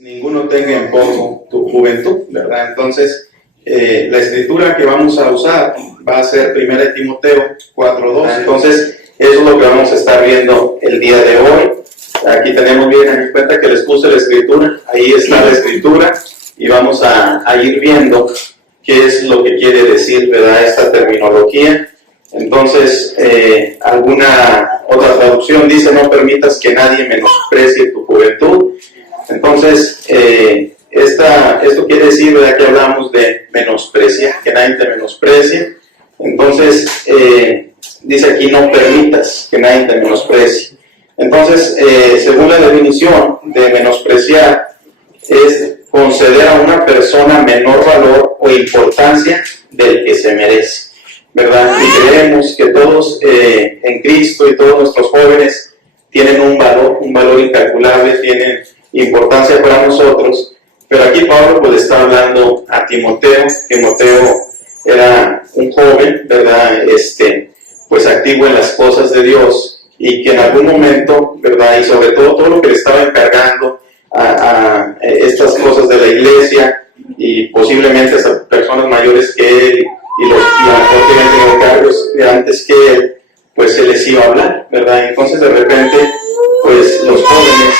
Ninguno tenga en poco tu juventud, ¿verdad? Entonces, la escritura que vamos a usar va a ser 1 Timoteo 4:2. Entonces, eso es lo que vamos a estar viendo el día de hoy. Aquí tenemos bien en cuenta que les puse la escritura, ahí está la escritura, y vamos a ir viendo qué es lo que quiere decir, ¿verdad?, esta terminología. Entonces, alguna otra traducción dice: no permitas que nadie menosprecie tu juventud. Entonces, esto quiere decir, ¿verdad?, que hablamos de menospreciar, que nadie te menosprecie. Entonces, dice aquí: no permitas que nadie te menosprecie. Entonces, según la definición de menospreciar, es conceder a una persona menor valor o importancia del que se merece, ¿verdad? Y creemos que todos en Cristo y todos nuestros jóvenes tienen un valor incalculable, tienen importancia para nosotros. Pero aquí Pablo pues está hablando a Timoteo. Timoteo era un joven, ¿verdad?, pues activo en las cosas de Dios, y que en algún momento, ¿verdad?, y sobre todo lo que le estaba encargando a estas cosas de la iglesia, y posiblemente a personas mayores que él, y a lo mejor tienen tenido cargos de antes que él, pues se les iba a hablar, ¿verdad? Entonces de repente, pues los jóvenes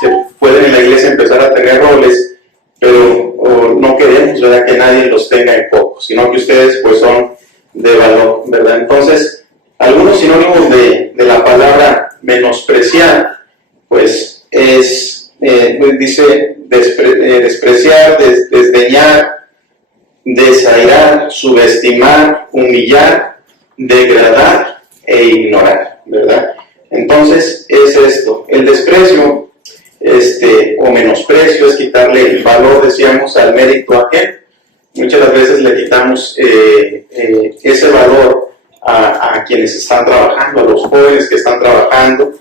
se pueden en la iglesia empezar a tener roles, pero no queremos, ¿verdad?, que nadie los tenga en poco, sino que ustedes pues son de valor, ¿verdad? Entonces, algunos sinónimos de la palabra menospreciar, pues es, dice despreciar, desdeñar, desairar, subestimar, humillar, degradar e ignorar, ¿verdad? Entonces es esto, el desprecio o menosprecio es quitarle el valor, decíamos, al mérito ajeno. Muchas de las veces le quitamos ese valor a quienes están trabajando, a los jóvenes que están trabajando,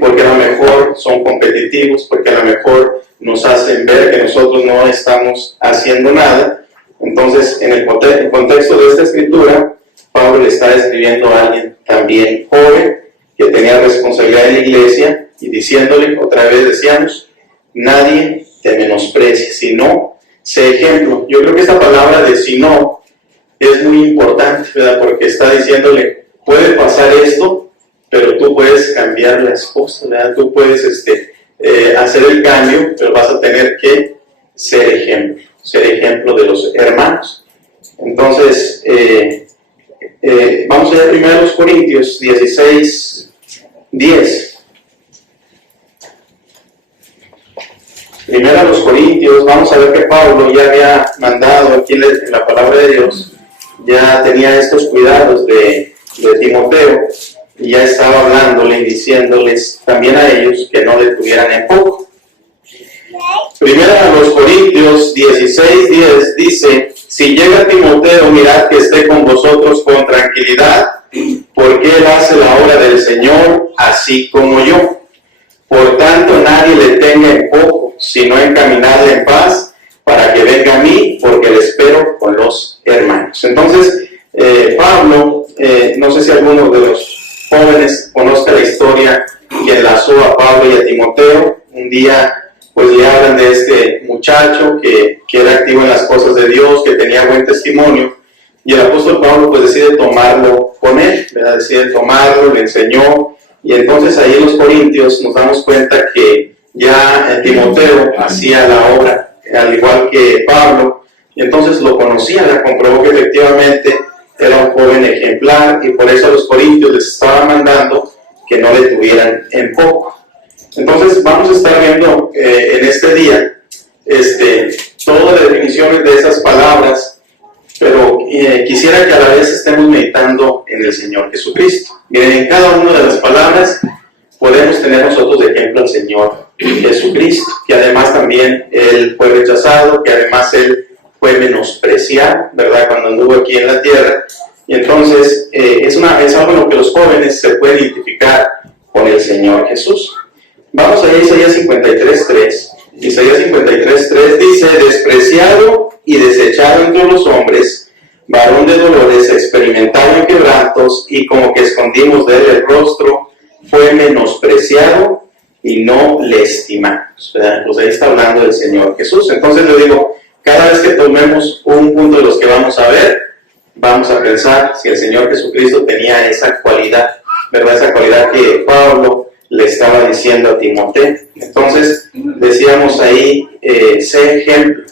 porque a lo mejor son competitivos, porque a lo mejor nos hacen ver que nosotros no estamos haciendo nada. Entonces, en el contexto de esta escritura, Pablo le está escribiendo a alguien también joven, que tenía responsabilidad en la iglesia, y diciéndole, otra vez decíamos, nadie te menosprecie, sino sé ejemplo. Yo creo que esta palabra de sino es muy importante, ¿verdad?, porque está diciéndole, puede pasar esto, pero tú puedes cambiar las cosas, ¿verdad? Tú puedes hacer el cambio, pero vas a tener que ser ejemplo de los hermanos. Entonces, vamos a ver primero a los Corintios 16:10. Primero a los Corintios, vamos a ver que Pablo ya había mandado aquí en la palabra de Dios, ya tenía estos cuidados de Timoteo, y ya estaba hablándole y diciéndoles también a ellos que no le tuvieran en poco. Primero a los Corintios 16:10 dice: si llega Timoteo, mirad que esté con vosotros con tranquilidad, porque él hace la obra del Señor, así como yo. Por tanto, nadie le tenga en poco, sino encaminadle en paz, para que venga a mí, porque le espero con los hermanos. Entonces, Pablo, no sé si alguno de los jóvenes conozca la historia que enlazó a Pablo y a Timoteo. Un día pues le hablan de este muchacho que era activo en las cosas de Dios, que tenía buen testimonio, y el apóstol Pablo pues decide tomarlo con él, ¿verdad? Decide tomarlo, le enseñó, y entonces ahí en los Corintios nos damos cuenta que ya Timoteo hacía la obra, al igual que Pablo, y entonces lo conocía, la comprobó que efectivamente era un joven ejemplar, y por eso a los Corintios les estaba mandando que no le tuvieran en poco. Entonces vamos a estar viendo en este día todas las definiciones de esas palabras, pero quisiera que a la vez estemos meditando en el Señor Jesucristo. Miren, en cada una de las palabras podemos tener nosotros de ejemplo al Señor Jesucristo, que además también Él fue rechazado, que además Él fue menospreciado, ¿verdad?, cuando anduvo aquí en la tierra. Y entonces es algo en lo que los jóvenes se pueden identificar con el Señor Jesús. Vamos a Isaías 53:3. Isaías 53:3 dice: despreciado y desechado entre los hombres, varón de dolores, experimentado en quebrantos, y como que escondimos de él el rostro, fue menospreciado y no le estimamos, ¿verdad? Pues ahí está hablando del Señor Jesús. Entonces le digo, cada vez que tomemos un punto de los que vamos a ver, vamos a pensar si el Señor Jesucristo tenía esa cualidad, ¿verdad? Esa cualidad que Pablo le estaba diciendo a Timoteo. Entonces, decíamos ahí, sé ejemplo,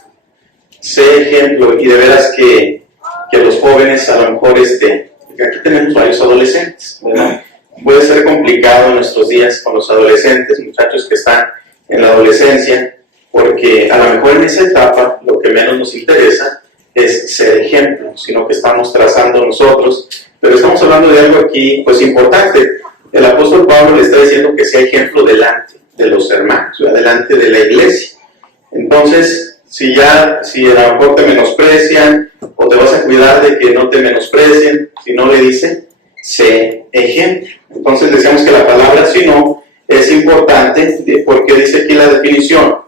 y de veras que los jóvenes, a lo mejor, aquí tenemos varios adolescentes, ¿verdad? Puede ser complicado en nuestros días con los adolescentes, muchachos que están en la adolescencia, porque a lo mejor en esa etapa lo que menos nos interesa es ser ejemplo, sino que estamos trazando nosotros. Pero estamos hablando de algo aquí pues importante. El apóstol Pablo le está diciendo que sea ejemplo delante de los hermanos, delante de la iglesia. Entonces, si a lo mejor te menosprecian, o te vas a cuidar de que no te menosprecien, si no le dice, sé ejemplo. Entonces decíamos que la palabra si no es importante, porque dice aquí la definición.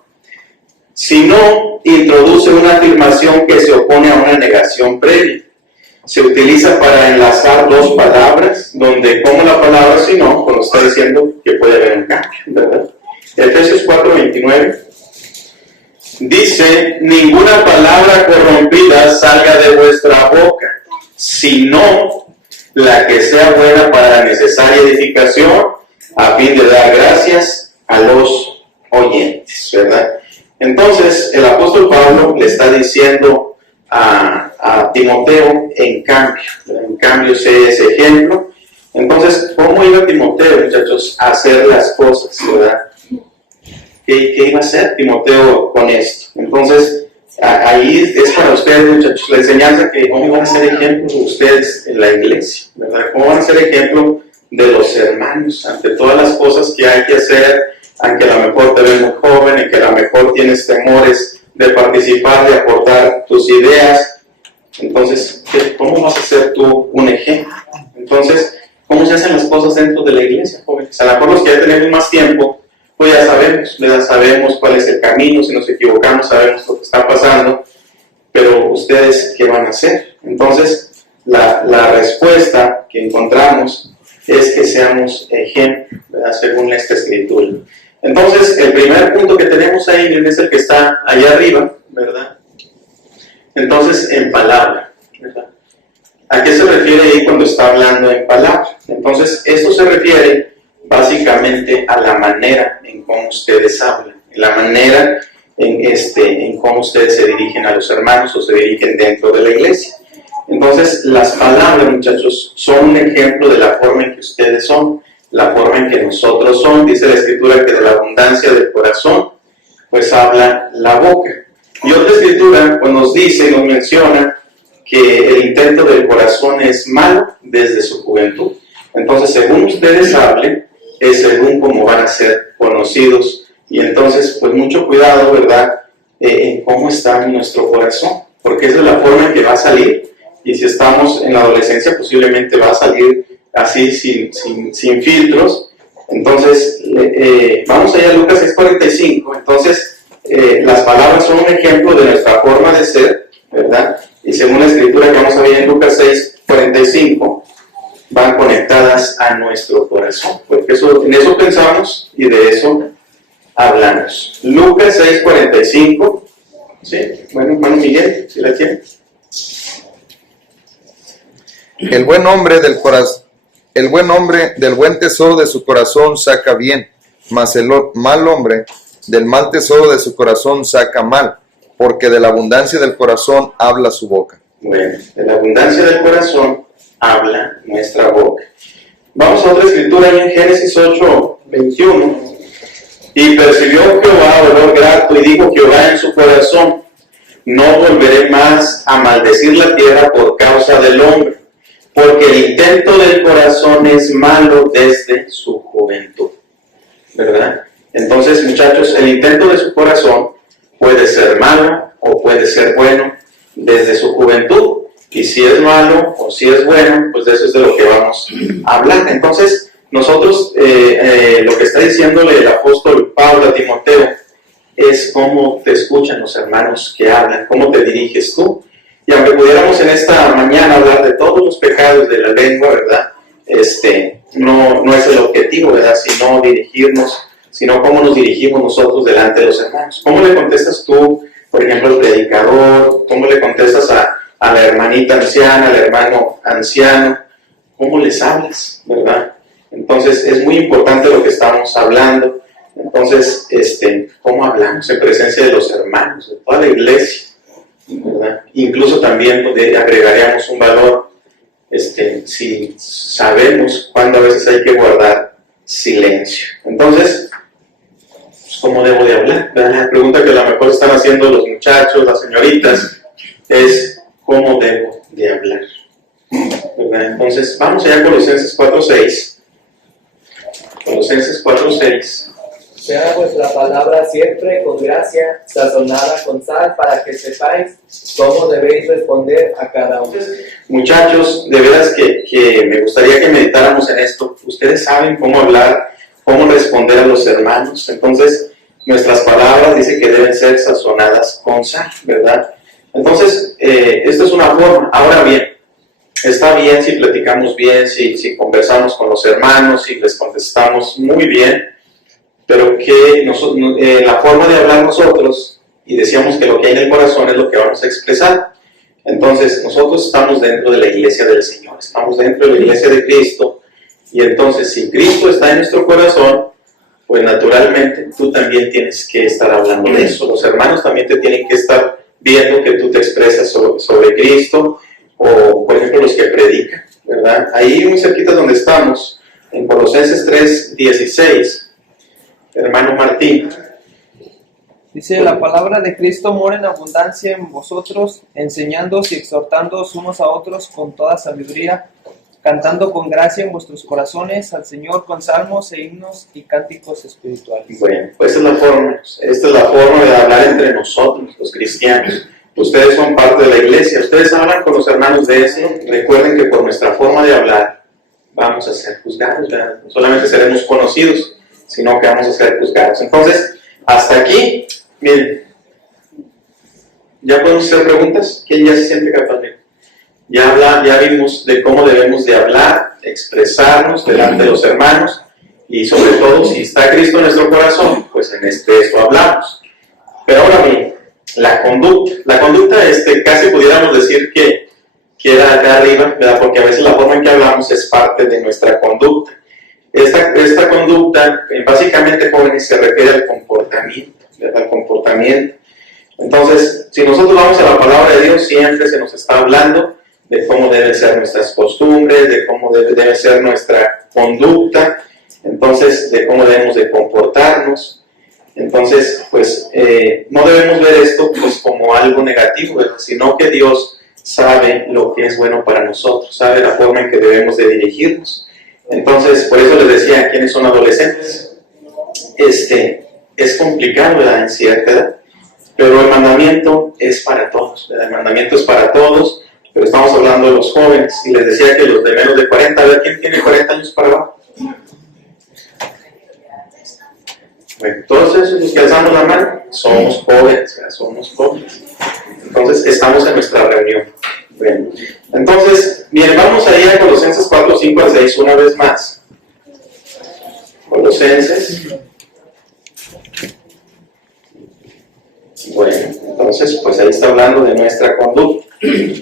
Si no, introduce una afirmación que se opone a una negación previa. Se utiliza para enlazar dos palabras, donde como la palabra si no, cuando está diciendo que puede haber un cambio, ¿verdad? Efesios 4:29 dice, ninguna palabra corrompida salga de vuestra boca, sino la que sea buena para la necesaria edificación, a fin de dar gracias a los oyentes, ¿verdad? Entonces, el apóstol Pablo le está diciendo a Timoteo, en cambio, sé ese ejemplo. Entonces, ¿cómo iba Timoteo, muchachos, a hacer las cosas, verdad? ¿Qué iba a hacer Timoteo con esto? Entonces, ahí es para ustedes, muchachos, la enseñanza que cómo van a ser ejemplo de ustedes en la iglesia, ¿verdad? ¿Cómo van a ser ejemplo de los hermanos ante todas las cosas que hay que hacer? Aunque a lo mejor te ves muy joven y que a lo mejor tienes temores de participar, de aportar tus ideas. Entonces, ¿cómo vas a ser tú un ejemplo? Entonces, ¿cómo se hacen las cosas dentro de la iglesia, jóvenes? A lo mejor los que ya tenemos más tiempo, pues ya sabemos cuál es el camino, si nos equivocamos, sabemos lo que está pasando, pero ustedes, ¿qué van a hacer? Entonces, la respuesta que encontramos es que seamos ejemplo, ¿verdad? Según esta escritura. Entonces, el primer punto que tenemos ahí es el que está allá arriba, ¿verdad? Entonces, en palabra, ¿verdad? ¿A qué se refiere ahí cuando está hablando en palabra? Entonces, esto se refiere básicamente a la manera en cómo ustedes hablan, la manera en cómo ustedes se dirigen a los hermanos o se dirigen dentro de la iglesia. Entonces, las palabras, muchachos, son un ejemplo de la forma en que ustedes son, la forma en que nosotros somos. Dice la escritura que de la abundancia del corazón, pues habla la boca. Y otra escritura pues, nos dice y nos menciona que el intento del corazón es malo desde su juventud. Entonces, según ustedes hablen, es según cómo van a ser conocidos. Y entonces, pues mucho cuidado, ¿verdad?, en cómo está nuestro corazón, porque esa es la forma en que va a salir. Y si estamos en la adolescencia, posiblemente va a salir así, sin filtros. Entonces, vamos allá a Lucas 6:45. Entonces, las palabras son un ejemplo de nuestra forma de ser, ¿verdad? Y según la escritura que vamos a ver en Lucas 6:45, van conectadas a nuestro corazón, porque en eso pensamos y de eso hablamos. Lucas 6:45, ¿sí? Bueno, hermano Miguel, si la tiene. El buen hombre del buen tesoro de su corazón saca bien, mas el mal hombre del mal tesoro de su corazón saca mal, porque de la abundancia del corazón habla su boca. Bueno, de la abundancia del corazón habla nuestra boca. Vamos a otra escritura ahí en Génesis 8:21. Y percibió Jehová olor grato, y dijo Jehová en su corazón, no volveré más a maldecir la tierra por causa del hombre, porque el intento del corazón es malo desde su juventud, ¿verdad? Entonces, muchachos, el intento de su corazón puede ser malo o puede ser bueno desde su juventud. Y si es malo o si es bueno, pues de eso es de lo que vamos a hablar. Entonces, nosotros, lo que está diciéndole el apóstol Pablo a Timoteo es cómo te escuchan los hermanos que hablan, cómo te diriges tú. Y aunque pudiéramos en esta mañana hablar de todos los pecados de la lengua, ¿verdad? No es el objetivo, ¿verdad? Sino dirigirnos sino cómo nos dirigimos nosotros delante de los hermanos. ¿Cómo le contestas tú, por ejemplo, al predicador? ¿Cómo le contestas a la hermanita anciana, al hermano anciano? ¿Cómo les hablas, verdad? Entonces, es muy importante lo que estamos hablando. Entonces, ¿cómo hablamos en presencia de los hermanos, de toda la iglesia, ¿verdad? Incluso también agregaríamos un valor, si sabemos cuándo a veces hay que guardar silencio. Entonces, pues, ¿cómo debo de hablar? La pregunta que a lo mejor están haciendo los muchachos, las señoritas, es ¿cómo debo de hablar? ¿Verdad? Entonces, vamos allá a Colosenses 4:6. Colosenses 4:6. Sea vuestra palabra siempre con gracia, sazonada con sal, para que sepáis cómo debéis responder a cada uno. Muchachos, de veras que me gustaría que meditáramos en esto. Ustedes saben cómo hablar, cómo responder a los hermanos. Entonces, nuestras palabras dice que deben ser sazonadas con sal, ¿verdad? Entonces, esta es una forma. Ahora bien, está bien si platicamos bien, si conversamos con los hermanos, si les contestamos muy bien, pero que la forma de hablar nosotros, y decíamos que lo que hay en el corazón es lo que vamos a expresar. Entonces, nosotros estamos dentro de la iglesia del Señor, estamos dentro de la iglesia de Cristo, y entonces, si Cristo está en nuestro corazón, pues naturalmente tú también tienes que estar hablando de eso. Los hermanos también te tienen que estar viendo que tú te expresas sobre Cristo, o por ejemplo los que predican, ¿verdad? Ahí muy cerquita donde estamos, en Colosenses 3:16, hermano Martín. Dice, la palabra de Cristo mora en abundancia en vosotros, enseñándoos y exhortándoos unos a otros con toda sabiduría, cantando con gracia en vuestros corazones al Señor con salmos e himnos y cánticos espirituales. Bueno, pues esta es la forma de hablar entre nosotros, los cristianos. Ustedes son parte de la iglesia, ustedes hablan con los hermanos de eso. Recuerden que por nuestra forma de hablar vamos a ser juzgados, ¿verdad? No solamente seremos conocidos, sino que vamos a ser juzgados. Entonces, hasta aquí, miren, ¿ya podemos hacer preguntas? ¿Quién ya se siente capaz de? Ya vimos de cómo debemos de hablar, expresarnos delante de los hermanos, y sobre todo, si está Cristo en nuestro corazón, pues en esto hablamos. Pero ahora bien, la conducta casi pudiéramos decir que queda acá arriba, ¿verdad? Porque a veces la forma en que hablamos es parte de nuestra conducta. Esta conducta, básicamente, jóvenes, se refiere al comportamiento, ¿verdad? Al comportamiento. Entonces, si nosotros vamos a la palabra de Dios, siempre se nos está hablando de cómo deben ser nuestras costumbres, de cómo debe ser nuestra conducta, entonces, de cómo debemos de comportarnos. Entonces, pues, no debemos ver esto pues, como algo negativo, ¿verdad? Sino que Dios sabe lo que es bueno para nosotros, sabe la forma en que debemos de dirigirnos. Entonces, por eso les decía, ¿quiénes son adolescentes? Es complicado, ¿verdad? En cierta edad, pero el mandamiento es para todos, ¿verdad? El mandamiento es para todos, pero estamos hablando de los jóvenes, y les decía que los de menos de 40, a ver, ¿quién tiene 40 años para abajo? Bueno, todos esos los que alzamos la mano, somos jóvenes, ¿verdad? Somos jóvenes. Entonces, estamos en nuestra reunión. Bueno, entonces, bien, vamos a ir a Colosenses 4:5-6 una vez más. Colosenses. Bueno, entonces, pues ahí está hablando de nuestra conducta.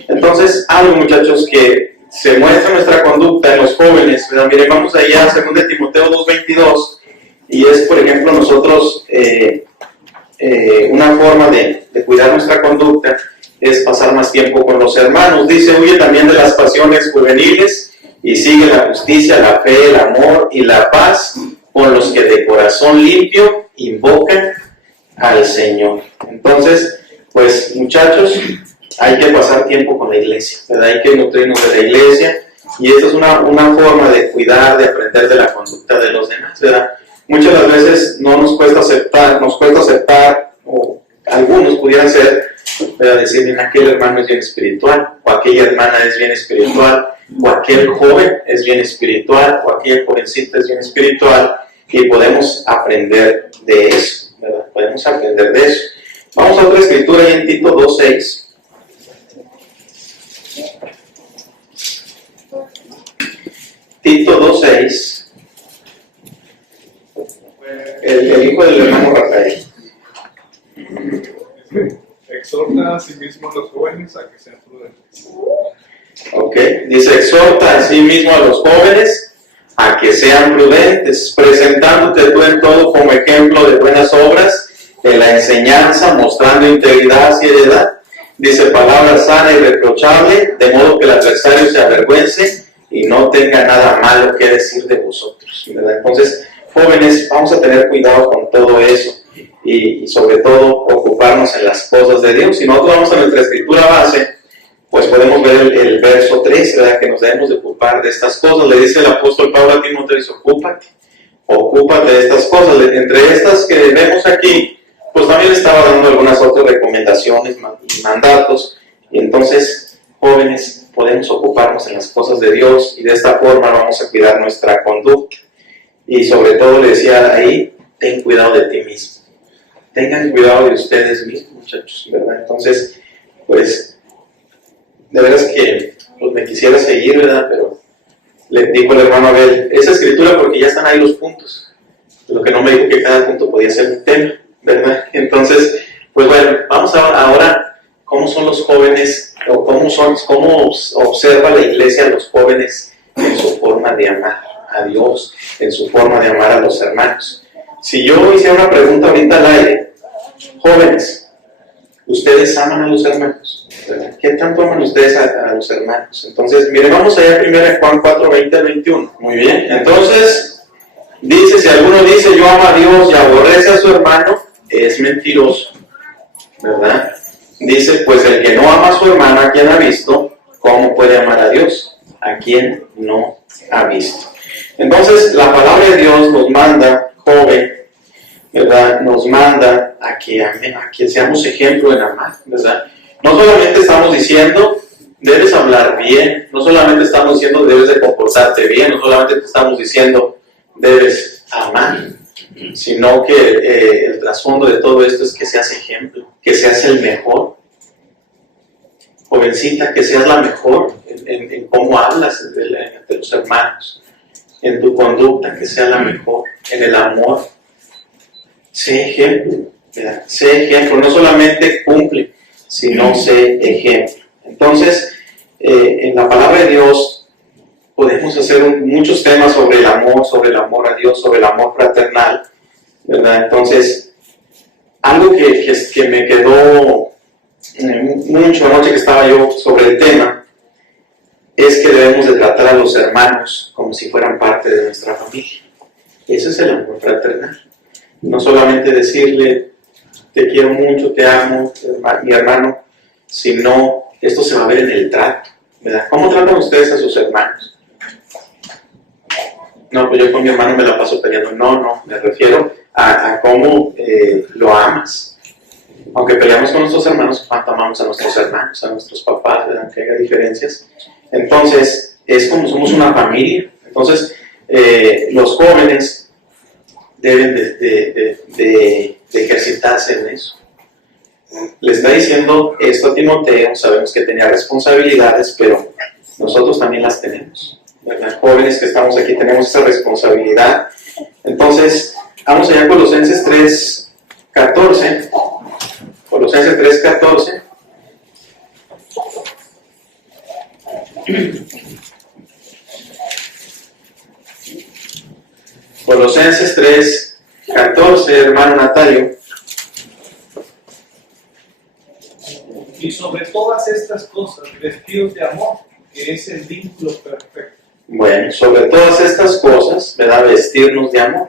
Entonces, algo, muchachos, que se muestra nuestra conducta en los jóvenes. ¿Verdad? Miren, vamos allá a 2 Timoteo 2:22, y es, por ejemplo, nosotros, una forma de cuidar nuestra conducta es pasar más tiempo con los hermanos. Dice, huye también de las pasiones juveniles y sigue la justicia, la fe, el amor y la paz con los que de corazón limpio invocan al Señor. Entonces, pues muchachos, hay que pasar tiempo con la iglesia, ¿verdad? Hay que nutrirnos de la iglesia, y esta es una forma de cuidar, de aprender de la conducta de los demás, ¿verdad? Muchas de las veces no nos cuesta aceptar, o algunos pudieran ser, ¿verdad? Decir, mira, aquel hermano es bien espiritual, o aquella hermana es bien espiritual, o aquel joven es bien espiritual, o aquella jovencita es bien espiritual, y podemos aprender de eso, ¿verdad? Podemos aprender de eso. Vamos a otra escritura ahí en Tito 2:6. Tito 2:6. El hijo del hermano Rafael. Exhorta a sí mismo a los jóvenes a que sean prudentes. Ok, dice, exhorta a sí mismo a los jóvenes a que sean prudentes, presentándote tú en todo como ejemplo de buenas obras, de la enseñanza, mostrando integridad, seriedad. Dice, palabra sana y reprochable, de modo que el adversario se avergüence y no tenga nada malo que decir de vosotros, ¿verdad? Entonces, jóvenes, vamos a tener cuidado con todo eso y sobre todo ocuparnos en las cosas de Dios. Si nosotros vamos a nuestra escritura base, pues podemos ver el verso 3, ¿verdad? Que nos debemos de ocupar de estas cosas. Le dice el apóstol Pablo a Timoteo, dice, ocúpate de estas cosas. Entre estas que vemos aquí, pues también le estaba dando algunas otras recomendaciones y mandatos. Y entonces, jóvenes, podemos ocuparnos en las cosas de Dios y de esta forma vamos a cuidar nuestra conducta. Y sobre todo le decía ahí, ten cuidado de ti mismo. Tengan cuidado de ustedes mismos, muchachos, ¿verdad? Entonces, pues, de veras que pues, me quisiera seguir, ¿verdad? Pero le dijo el hermano Abel, esa escritura porque ya están ahí los puntos. Lo que no me dijo que cada punto podía ser un tema, ¿verdad? Entonces, pues bueno, vamos ahora, ¿cómo son los jóvenes? O cómo observa la iglesia a los jóvenes en su forma de amar a Dios, en su forma de amar a los hermanos. Si yo hiciera una pregunta ahorita al aire, jóvenes, ¿ustedes aman a los hermanos? ¿Verdad? ¿Qué tanto aman ustedes a los hermanos? Entonces, miren, vamos allá primero en Juan 4, 20 al 21. Muy bien, entonces, dice, si alguno dice yo amo a Dios y aborrece a su hermano, es mentiroso, ¿verdad? Dice, pues el que no ama a su hermano, ¿a quien ha visto? ¿Cómo puede amar a Dios? A quien no ha visto. Entonces, la palabra de Dios nos manda, joven, ¿verdad? Nos manda a que seamos ejemplo en amar, ¿verdad? No solamente estamos diciendo, debes hablar bien, no solamente estamos diciendo, debes de comportarte bien, no solamente te estamos diciendo, debes amar, sino que el trasfondo de todo esto es que seas ejemplo, que seas el mejor. Jovencita, que seas la mejor en cómo hablas de los hermanos, en tu conducta, que sea la mejor, en el amor. Sé ejemplo, ¿verdad? Sé ejemplo, no solamente cumple, sino sé ejemplo. Entonces, en la palabra de Dios podemos hacer muchos temas sobre el amor a Dios, sobre el amor fraternal, ¿verdad? Entonces, algo que me quedó mucho anoche que estaba yo sobre el tema, es que debemos de tratar a los hermanos como si fueran parte de nuestra familia. Eso es el amor fraternal. No solamente decirle, te quiero mucho, te amo, mi hermano, sino esto se va a ver en el trato, ¿verdad? ¿Cómo tratan ustedes a sus hermanos? No, pues yo con mi hermano me la paso peleando. No, me refiero a cómo lo amas. Aunque peleamos con nuestros hermanos, cuánto amamos a nuestros hermanos, a nuestros papás, ¿verdad? Aunque haya diferencias. Entonces, es como somos una familia. Entonces, los jóvenes deben de ejercitarse en eso. Le está diciendo esto a Timoteo, sabemos que tenía responsabilidades, pero nosotros también las tenemos, ¿verdad? Jóvenes que estamos aquí tenemos esa responsabilidad. Entonces, vamos allá a Colosenses 3:14. Colosenses 3:14. Colosenses 3:14, hermano Natalio. Y sobre todas estas cosas, vestidos de amor, que es el vínculo perfecto. Bueno, sobre todas estas cosas, ¿verdad? Vestirnos de amor.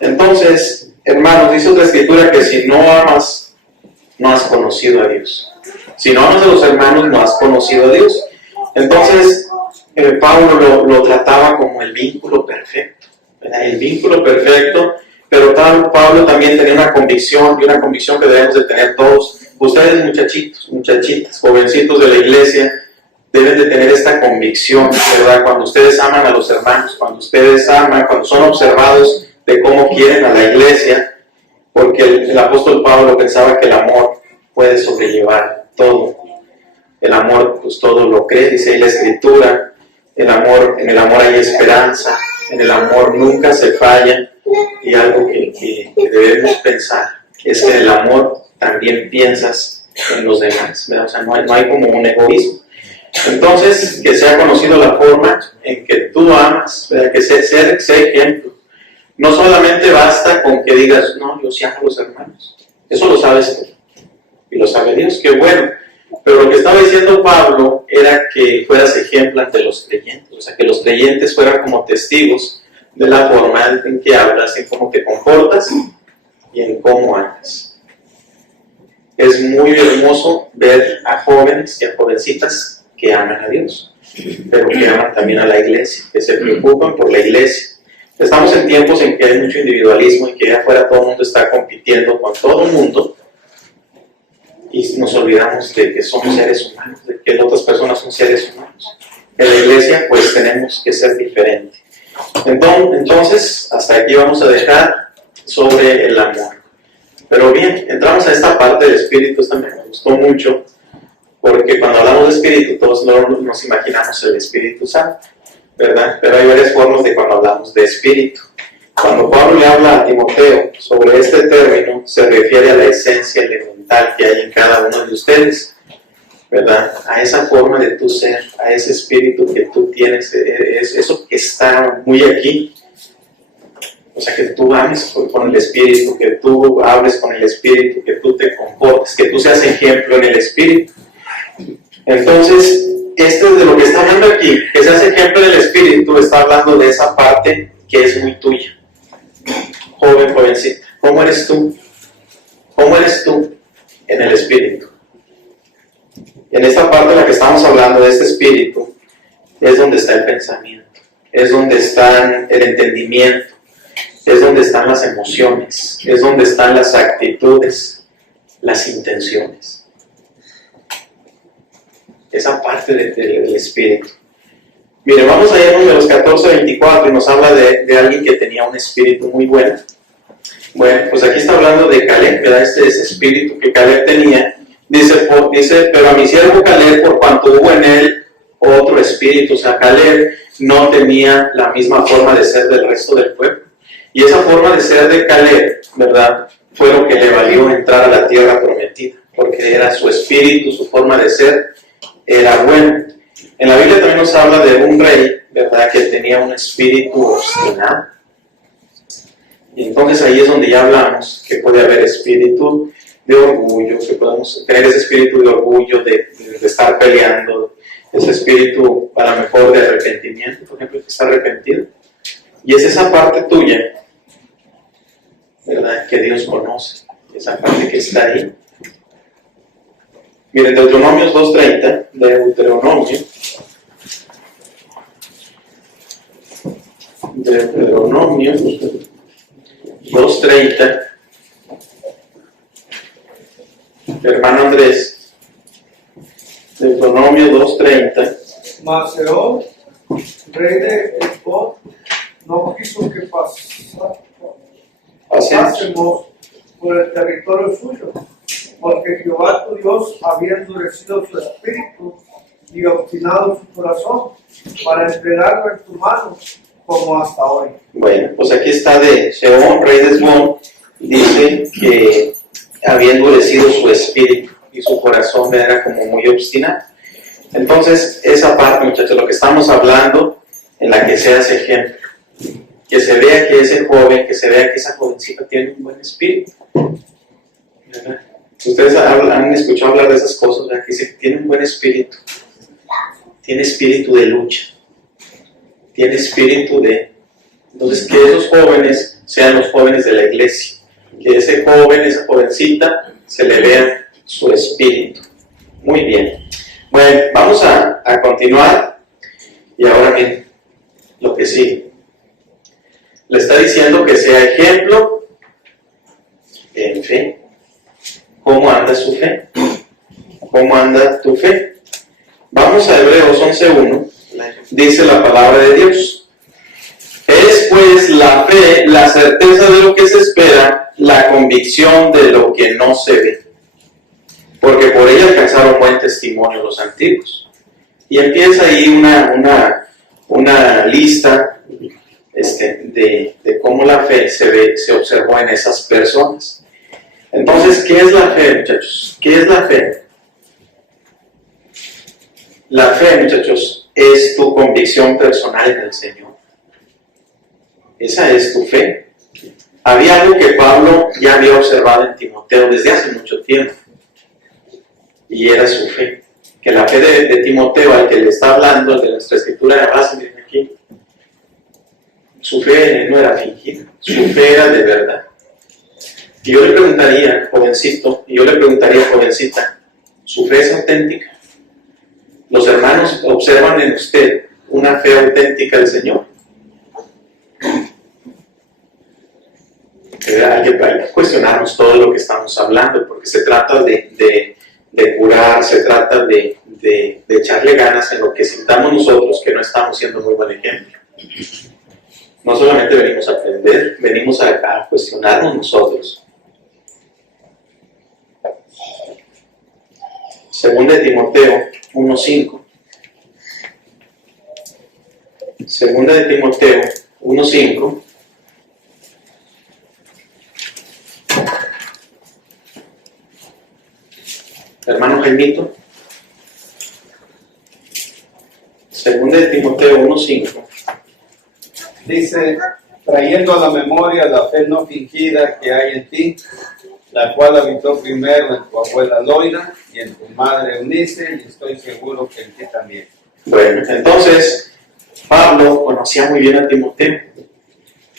Entonces, hermanos, dice otra escritura que si no amas, no has conocido a Dios. Si no amas a los hermanos, no has conocido a Dios. Entonces, Pablo lo trataba como el vínculo perfecto, ¿verdad? El vínculo perfecto, pero Pablo también tenía una convicción, y una convicción que debemos de tener todos. Ustedes, muchachitos, muchachitas, jovencitos de la iglesia, deben de tener esta convicción, ¿verdad? Cuando ustedes aman a los hermanos, cuando ustedes aman, cuando son observados de cómo quieren a la iglesia, porque el apóstol Pablo pensaba que el amor puede sobrellevar todo. El amor, pues todo lo cree, dice ahí la escritura. En el amor hay esperanza, en el amor nunca se falla. Y algo que debemos pensar es que en el amor también piensas en los demás, ¿verdad? O sea, no hay como un egoísmo. Entonces, que sea conocido la forma en que tú amas, ¿verdad? Que sea ejemplo. No solamente basta con que digas, no, yo sí amo a los hermanos. Eso lo sabes tú y lo sabe Dios, qué bueno. Pero lo que estaba diciendo Pablo era que fueras ejemplo ante los creyentes, o sea, que los creyentes fueran como testigos de la forma en que hablas, en cómo te comportas y en cómo andas. Es muy hermoso ver a jóvenes y a jovencitas que aman a Dios, pero que aman también a la iglesia, que se preocupan por la iglesia. Estamos en tiempos en que hay mucho individualismo y que allá afuera todo el mundo está compitiendo con todo el mundo y nos olvidamos de que somos seres humanos, de que otras personas son seres humanos. En la iglesia pues tenemos que ser diferentes. Entonces, hasta aquí vamos a dejar sobre el amor. Pero bien, entramos a esta parte del espíritu. Esta me gustó mucho, porque cuando hablamos de espíritu, todos nos imaginamos el Espíritu Santo, ¿verdad? Pero hay varias formas de cuando hablamos de espíritu. Cuando Pablo le habla a Timoteo sobre este término, se refiere a la esencia elemental que hay en cada uno de ustedes, ¿verdad? A esa forma de tu ser, a ese espíritu que tú tienes, es eso que está muy aquí. O sea, que tú ames con el espíritu, que tú hables con el espíritu, que tú te comportes, que tú seas ejemplo en el espíritu. Entonces, esto es de lo que está hablando aquí, que seas ejemplo en el espíritu, está hablando de esa parte que es muy tuya. Joven, jovencita, ¿cómo eres tú? ¿Cómo eres tú en el espíritu? En esta parte de la que estamos hablando, de este espíritu, es donde está el pensamiento, es donde está el entendimiento, es donde están las emociones, es donde están las actitudes, las intenciones. Esa parte del espíritu. Mire, vamos a ir a Números 14:24 y nos habla de alguien que tenía un espíritu muy bueno. Bueno, pues aquí está hablando de Caleb, ¿verdad? Ese espíritu que Caleb tenía. Dice, pero a mi siervo Caleb, por cuanto hubo en él otro espíritu, o sea, Caleb no tenía la misma forma de ser del resto del pueblo. Y esa forma de ser de Caleb, ¿verdad?, fue lo que le valió entrar a la tierra prometida, porque era su espíritu, su forma de ser, era bueno. En la Biblia también nos habla de un rey, ¿verdad?, que tenía un espíritu obstinado. Y entonces ahí es donde ya hablamos que puede haber espíritu de orgullo, que podemos tener ese espíritu de orgullo, de estar peleando, ese espíritu a lo mejor de arrepentimiento, por ejemplo, que está arrepentido. Y es esa parte tuya, ¿verdad?, que Dios conoce, esa parte que está ahí. Miren, Deuteronomio 2:30, Deuteronomio 2:30, hermano Andrés, Deuteronomio 2:30. Mas Seón, rey de Hezbón, no quiso que pasásemos por el territorio suyo, porque Jehová tu Dios había endurecido su espíritu y obstinado su corazón para entregarlo en tu mano, como hasta hoy. Bueno, pues aquí está de Seón, rey de Hezbón, dice que había endurecido su espíritu y su corazón era como muy obstinado. Entonces, esa parte, muchachos, lo que estamos hablando, en la que seas ejemplo, que se vea que ese joven, que se vea que esa jovencita tiene un buen espíritu, ¿verdad? Ustedes han escuchado hablar de esas cosas, ¿verdad?, que dice que tiene un buen espíritu, tiene espíritu de lucha, tiene espíritu de... Entonces, que esos jóvenes sean los jóvenes de la iglesia, que ese joven, esa jovencita, se le vea su espíritu. Muy bien. Bueno, vamos a continuar. Y ahora bien, lo que sigue. Le está diciendo que sea ejemplo en fe. ¿Cómo anda su fe? ¿Cómo anda tu fe? Vamos a Hebreos 11:1. Dice la palabra de Dios. Es pues la fe, la certeza de lo que se espera, la convicción de lo que no se ve. Porque por ella alcanzaron buen testimonio los antiguos. Y empieza ahí una lista de cómo la fe se observó en esas personas. Entonces, ¿qué es la fe, muchachos? ¿Qué es la fe? La fe, muchachos, es tu convicción personal en el Señor. Esa es tu fe. Había algo que Pablo ya había observado en Timoteo desde hace mucho tiempo, y era su fe. Que la fe de Timoteo, al que le está hablando, el de nuestra escritura de base, miren aquí, su fe no era fingida, su fe era de verdad. Y yo le preguntaría, jovencito, y yo le preguntaría, jovencita, ¿su fe es auténtica? ¿Los hermanos observan en usted una fe auténtica del Señor? Hay que cuestionarnos todo lo que estamos hablando, porque se trata de curar, se trata de echarle ganas en lo que sintamos nosotros que no estamos siendo muy buen ejemplo. No solamente venimos a aprender, venimos a cuestionarnos nosotros. Segunda de Timoteo 1:5. Segunda de Timoteo 1:5. Hermano Jaimito. Segunda de Timoteo 1:5. Dice, trayendo a la memoria la fe no fingida que hay en ti, la cual habitó primero en tu abuela Loida y en tu madre Eunice, y estoy seguro que en ti también. Bueno, entonces, Pablo conocía muy bien a Timoteo.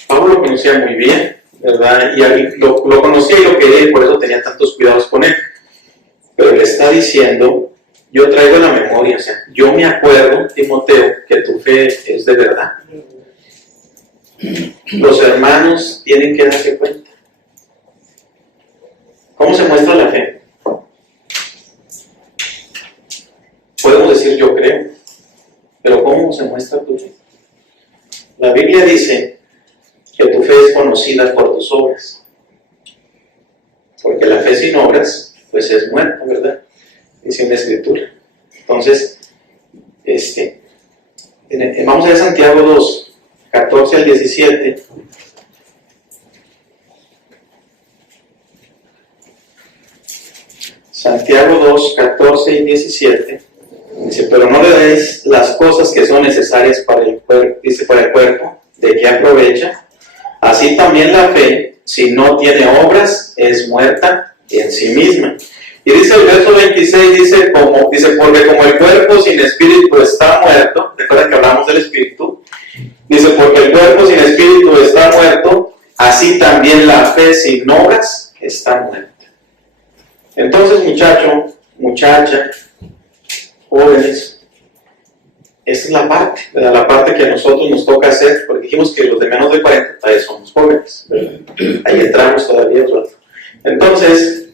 Pablo lo conocía muy bien, ¿verdad? Y lo conocía y lo quería, y por eso tenía tantos cuidados con él. Pero le está diciendo, yo traigo la memoria, o sea, yo me acuerdo, Timoteo, que tu fe es de verdad. Los hermanos tienen que darse cuenta. ¿Cómo se muestra la fe? Podemos decir yo creo, pero ¿cómo se muestra tu fe? La Biblia dice que tu fe es conocida por tus obras, porque la fe sin obras pues es muerta, ¿verdad? Dice una escritura. Entonces, vamos a ver Santiago 2, 14 al 17. Santiago 2, 14 y 17. Dice, pero no le deis las cosas que son necesarias para el cuerpo, dice, para el cuerpo, de que aprovecha. Así también la fe, si no tiene obras, es muerta en sí misma. Y dice el verso 26, dice, porque como el cuerpo sin espíritu está muerto, recuerda que hablamos del espíritu, dice, porque el cuerpo sin espíritu está muerto, así también la fe sin obras está muerta. Entonces, muchacho, muchacha, jóvenes, esta es la parte, ¿verdad? La parte que a nosotros nos toca hacer, porque dijimos que los de menos de 40 todavía somos jóvenes, ¿verdad? Ahí entramos todavía. Entonces,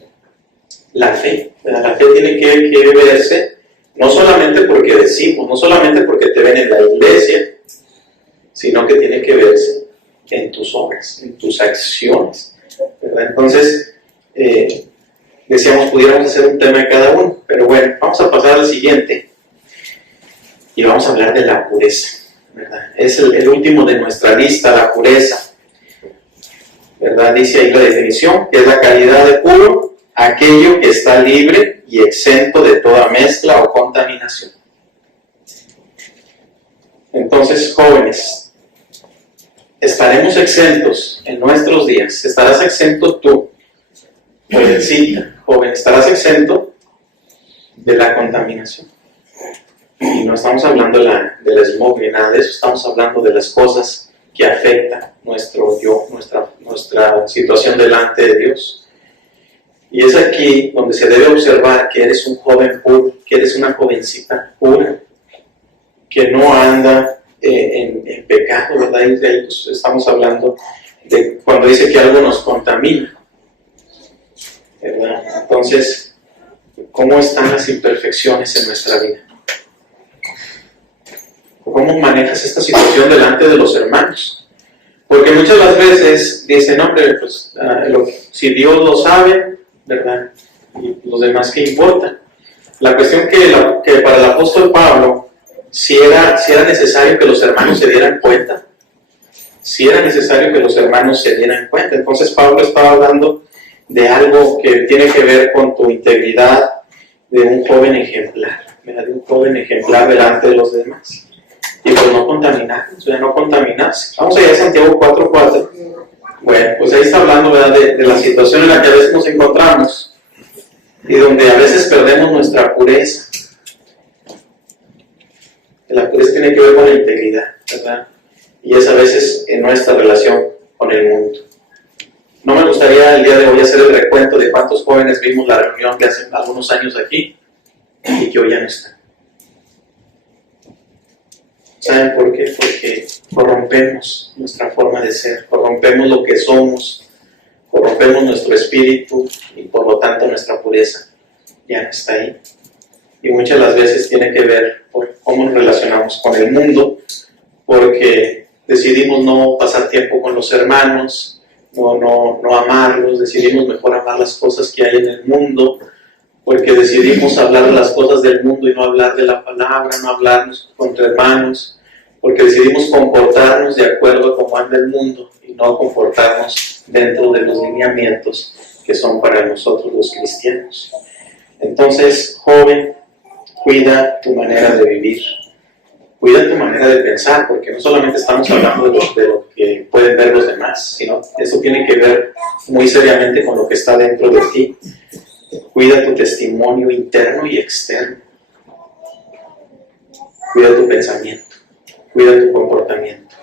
la fe, ¿verdad? La fe tiene que verse, no solamente porque decimos, no solamente porque te ven en la iglesia, sino que tiene que verse en tus obras, en tus acciones, ¿verdad? Entonces, decíamos, pudiéramos hacer un tema de cada uno, pero bueno, vamos a pasar al siguiente y vamos a hablar de la pureza, ¿verdad? Es el último de nuestra lista, la pureza, ¿verdad? Dice ahí la definición, que es la calidad de puro, aquello que está libre y exento de toda mezcla o contaminación. Entonces, jóvenes, estaremos exentos en nuestros días, estarás exento tú, jovencita, joven, estarás exento de la contaminación. Y no estamos hablando del smog ni nada de eso, estamos hablando de las cosas que afectan nuestro yo, nuestra situación delante de Dios. Y es aquí donde se debe observar que eres un joven puro, que eres una jovencita pura, que no anda en pecado, ¿verdad? Y de ahí pues, estamos hablando de cuando dice que algo nos contamina, ¿verdad? Entonces, ¿cómo están las imperfecciones en nuestra vida? ¿Cómo manejas esta situación delante de los hermanos? Porque muchas de las veces dicen, hombre, pues si Dios lo sabe, ¿verdad? Y los demás, ¿qué importa? La cuestión que para el apóstol Pablo, si era necesario que los hermanos se dieran cuenta, si era necesario que los hermanos se dieran cuenta. Entonces Pablo estaba hablando de algo que tiene que ver con tu integridad de un joven ejemplar, ¿verdad? De un joven ejemplar delante de los demás. Y pues no contaminarnos, ¿verdad? No contaminarse. Vamos allá a Santiago 4:4. Bueno, pues ahí está hablando, ¿verdad? De la situación en la que a veces nos encontramos y donde a veces perdemos nuestra pureza. La pureza tiene que ver con la integridad, ¿verdad? Y es a veces en nuestra relación con el mundo. No me gustaría el día de hoy hacer el recuento de cuántos jóvenes vimos la reunión de hace algunos años aquí y que hoy ya no están. ¿Saben por qué? Porque corrompemos nuestra forma de ser, corrompemos lo que somos, corrompemos nuestro espíritu y por lo tanto nuestra pureza ya no está ahí. Y muchas de las veces tiene que ver por cómo nos relacionamos con el mundo, porque decidimos no pasar tiempo con los hermanos, no amarlos, decidimos mejor amar las cosas que hay en el mundo, porque decidimos hablar de las cosas del mundo y no hablar de la palabra, no hablarnos contra hermanos, porque decidimos comportarnos de acuerdo a cómo anda el mundo y no comportarnos dentro de los lineamientos que son para nosotros los cristianos. Entonces, joven, cuida tu manera de vivir, cuida tu manera de pensar, porque no solamente estamos hablando de lo que pueden ver los demás, sino eso tiene que ver muy seriamente con lo que está dentro de ti. Cuida tu testimonio interno y externo. Cuida tu pensamiento. Cuida tu comportamiento.